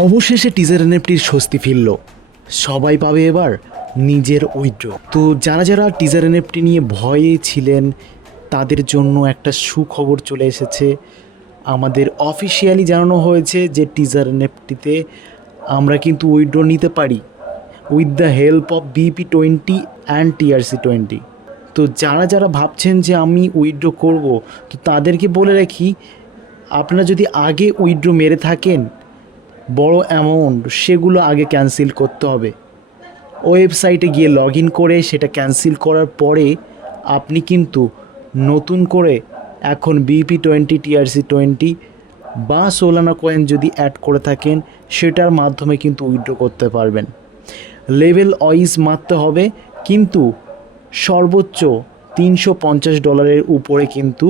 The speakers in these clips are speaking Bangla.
অবশেষে টিজার এনএফটির স্বস্তি ফিরল। সবাই পাবে এবার নিজের উইড্রো তো যারা যারা টিজার এনএফটি নিয়ে ভয়ে ছিলেন, তাদের জন্য একটা সুখবর চলে এসেছে। আমাদের অফিসিয়ালি জানানো হয়েছে যে টিজার এনএফটিতে আমরা কিন্তু উইড্রো নিতে পারি। With the help of BP twenty and TRC twenty তো যারা যারা ভাবছেন যে আমি উইথড্র করব, তো তাদেরকে বলে রাখি, আপনারা যদি আগে উইথড্র মেরে থাকেন বড় অ্যামাউন্ট সেগুলো আগে ক্যান্সেল করতে হবে। ওয়েবসাইটে গিয়ে লগ ইন করে সেটা ক্যান্সেল করার পরে আপনি কিন্তু নতুন করে এখন বিপি টোয়েন্টি টিআরসি টোয়েন্টি বা সোলানা কয়েন যদি অ্যাড করে থাকেন, সেটার মাধ্যমে কিন্তু উইথড্র করতে পারবেন। লেভেল ওয়াইজ মারতে হবে, কিন্তু সর্বোচ্চ তিনশো পঞ্চাশ ডলারের উপরে কিন্তু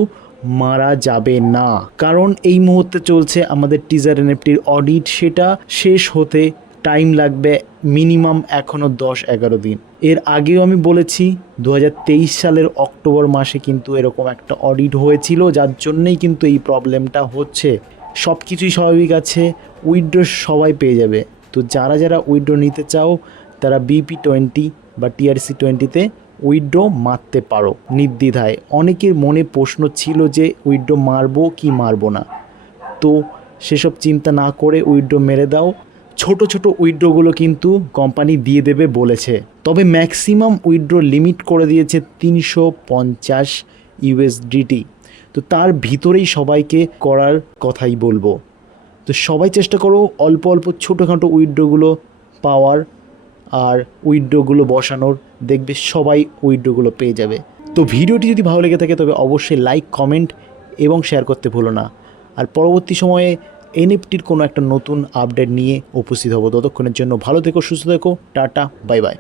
মারা যাবে না। কারণ এই মুহূর্তে চলছে আমাদের টিজার এনএফটির অডিট সেটা শেষ হতে টাইম লাগবে মিনিমাম এখনও দশ এগারো দিন। এর আগেও আমি বলেছি দু হাজার তেইশ সালের অক্টোবর মাসে কিন্তু এরকম একটা অডিট হয়েছিল, যার জন্যই কিন্তু এই প্রবলেমটা হচ্ছে। সব কিছুই স্বাভাবিক আছে উইড্রো সবাই পেয়ে যাবে। তো যারা যারা উইড্রো নিতে চাও, তারা বিপি টোয়েন্টি বা টিআরসি টোয়েন্টিতে উইড্রো মারতে পারো। নির্দ্বিধায়, অনেকের মনে প্রশ্ন ছিল যে উইড্রো মারবো কি মারবো না। তো সেসব চিন্তা না করে উইড্রো মেরে দাও। ছোট ছোট উইড্রোগুলো কিন্তু কোম্পানি দিয়ে দেবে বলেছে। তবে ম্যাক্সিমাম উইড্রো লিমিট করে দিয়েছে তিনশো পঞ্চাশ ইউএসডিটি। তো তার ভিতরেই সবাইকে করার কথাই বলব। তো সবাই চেষ্টা করো অল্প অল্প ছোটোখাটো উইড্রোগুলো পাওয়ার আর উইড্রোগুলো বসানোর দেখবে সবাই উইড্রোগুলো পেয়ে যাবে। তো ভিডিওটি যদি ভালো লেগে থাকে তবে অবশ্যই লাইক, কমেন্ট এবং শেয়ার করতে ভুলো না। আর পরবর্তী সময়ে এনএফটির কোনো একটা নতুন আপডেট নিয়ে উপস্থিত হব। ততক্ষণের জন্য ভালো থেকো, সুস্থ থেকো, টাটা, বাই বাই।